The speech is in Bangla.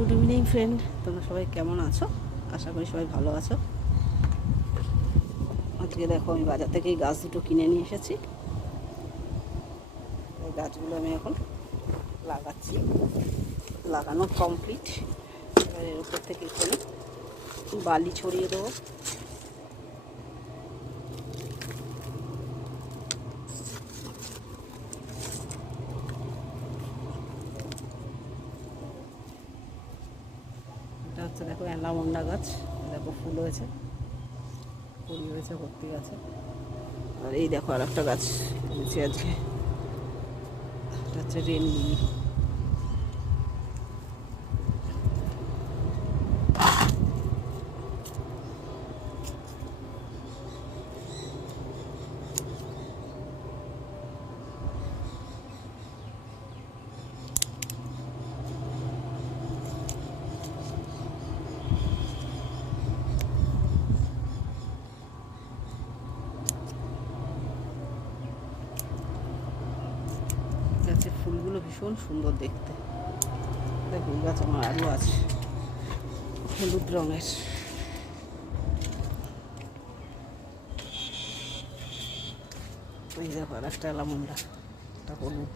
গুড ইভিনিং ফ্রেন্ড তোমরা সবাই কেমন আছো? আশা করি সবাই ভালো আছো। আজকে দেখো, আমি বাজার থেকে গাছ দুটো কিনে নিয়ে এসেছি। এই গাছগুলো আমি এখন লাগাচ্ছি। লাগানো কমপ্লিট এবার এর উপর থেকে এখানে বালি ছড়িয়ে দেবো। এটা হচ্ছে দেখো অ্যালামন্ডা গাছ। দেখো ফুল হয়েছে। ফুল হয়েছে, ভর্তি গাছে আর এই দেখো আর একটা গাছ আজকে। হচ্ছে রেন গাছের ফুলগুলো ভীষণ সুন্দর দেখতে। দেখুন গাছ আমার আরও আছে, হলুদ রঙের। এই দেখো একটা আলামুন্ডা, একটা হলুদ।